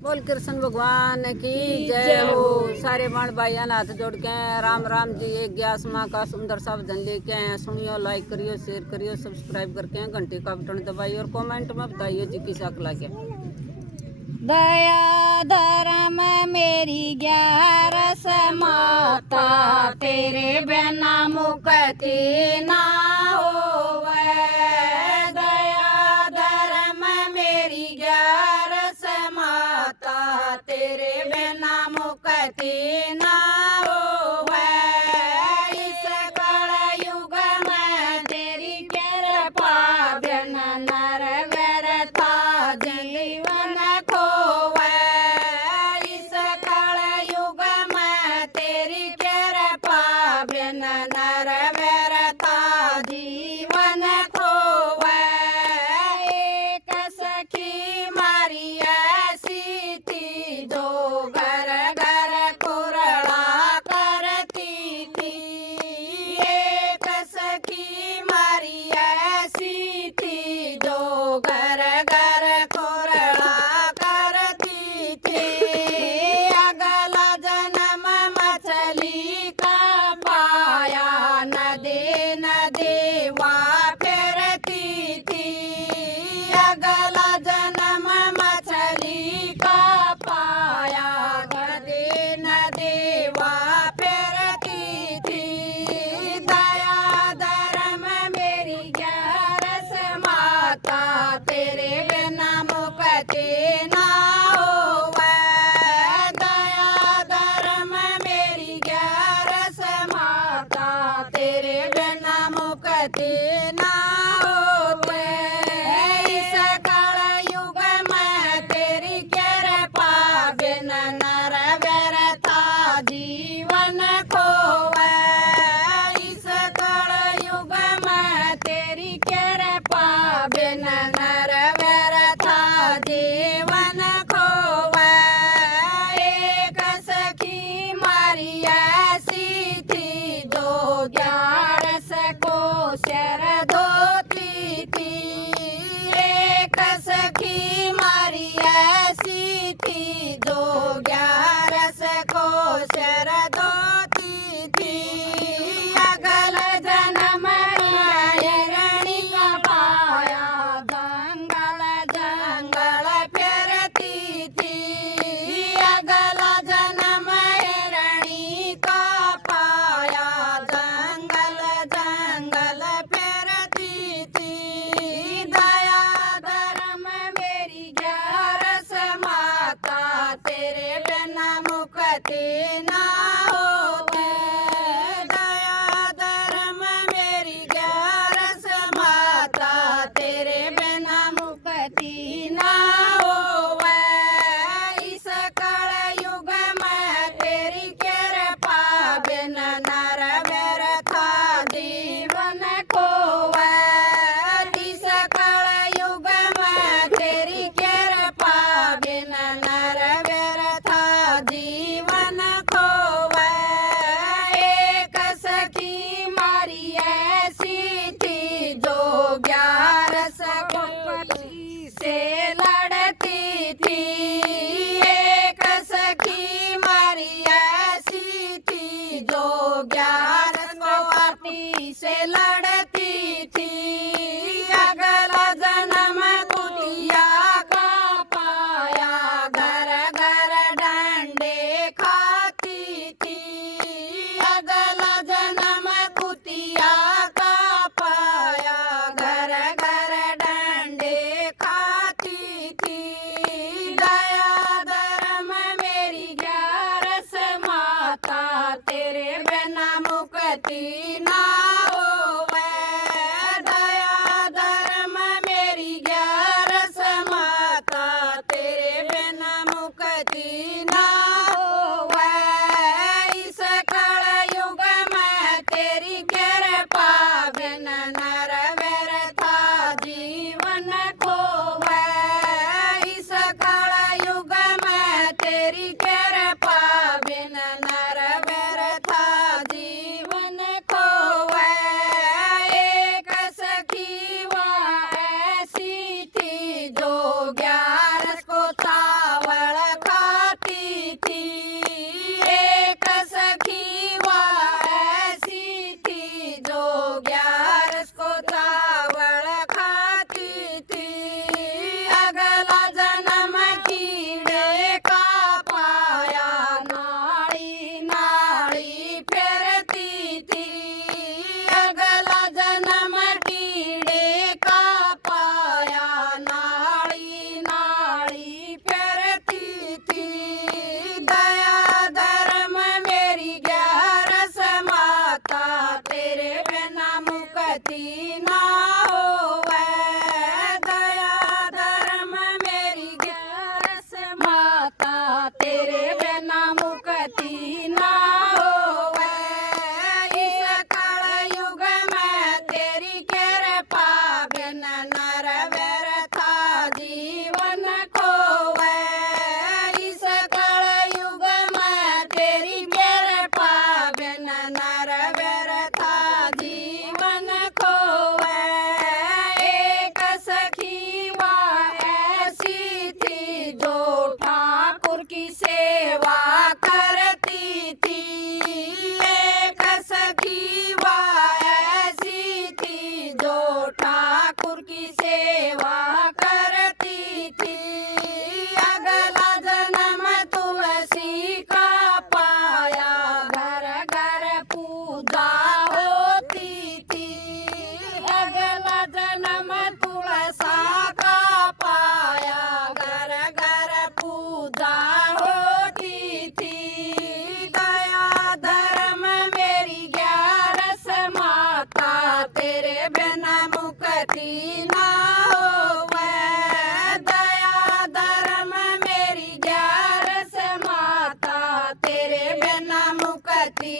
बोल कृष्ण भगवान की जय हो। सारे बाण भाइयों हाथ जोड़ के राम राम जी। एक ग्यास माँ का सुंदर सा भजन लेके आए। सुनियो, लाइक करियो, शेयर करियो, सब्सक्राइब करके घंटी का बटन दबाइए और कमेंट में बताइए जी किस अकला के। दया धर्म मेरी 11 माता, तेरे बिना मुक्ति ना होवे। दया धर्म मेरी 11 माता, तेरे बिना मुक्ति ना होवे। इस कलयुग में तेरी कृपा बिना नर व्यर्था जीवन खोवे। इस कलयुग में तेरी कृपा बिना नर व्यर्था जीवन खोवे। एक सखी मारी ऐसी थी, जो घर घर कुरला करती थी। एक सखी मारी ऐसी थी, जो घर घर कुरला करती थी। अगला जन्म मछली का पाया, नदी नदी वहाँ फिरती थी। अगला जन्म मछली का पाया, नदी नदी वहाँ फिरती थी। दया धर्म मेरी 11 माता, तेरे बिना मुक्ति ना होवे। दया धर्म मेरी 11 माता, तेरे बिना मुक्ति ना होवे। इस कलयुग में तेरी कृपा बिना नर व्यर्था जीवन खोवे। इस कलयुग में तेरी कृपा बिना नर व्यर्था जीवन खोवे। एक सखी मारी ऐसी थी, जो 11 को सिर धोती थी। एक सखी मारी ऐसी थी, जो 11 को सिर धोती थी। अगल जन्म हिरणी का पाया, जंगल जंगल फिरती थी। अगल जन्म हिरणी का पाया, जंगल जंगल फिरती थी। दया धर्म मेरी 11 माता, तेरे बिना मुक्ति ना होवे। दया धर्म मेरी 11 माता, तेरे बिना मुक्ति ना होवे। इस कलयुग में तेरी कृपा बिना नर व्यर्था जीवन खोवे। इस कलयुग में तेरी कृपा बिना नर व्यर्था जीवन खोवे। एक सखी मारी ऐसी थी, जो 11 को पति से लड़ती थी। एक सखी मारी ऐसी थी, जो 11 को पति से लड़ती थी। अगला जन्म कुतिया का पाया, घर घर डंडे खाती थी। अगला जन्म कुतिया का पाया, घर घर डंडे खाती थी। दया धर्म मेरी 11 माता, तेरे बिना मुक्ति ना होवे। दया धर्म मेरी 11 माता, तेरे बिना मुक्ति ना होवे। इस कलयुग में तेरी कृपा बिना नर व्यर्था जीवन खोवे। इस कलयुग में तेरी कृपा बिना नर व्यर्था जीवन खोवे। एक सखी वहाँ ऐसी थी, जो 11 को चावल तेरे बिना मुक्ति ना होवे इस कलयुग में तेरी कृपा बिन नर व्यर्था जीवन खोवे इस कलयुग में तेरी कृपा बिन नर व्यर्था जीवन खोवे एक सखी वह ऐसी थी जो ठाकुर की सेवा करती थी एक सखी वह ऐसी थी जो ठाकुर की सेवा करती थी अगला जन्म तुलसी का पाया घर घर पूजा होती थी अगला जन्म तुलसा का पाया घर घर पूजा होती थी दया धर्म मेरी 11 माता तेरे बिना मुक्ति ना होवे दया धर्म मेरी 11 माता तेरे बिना मुक्ति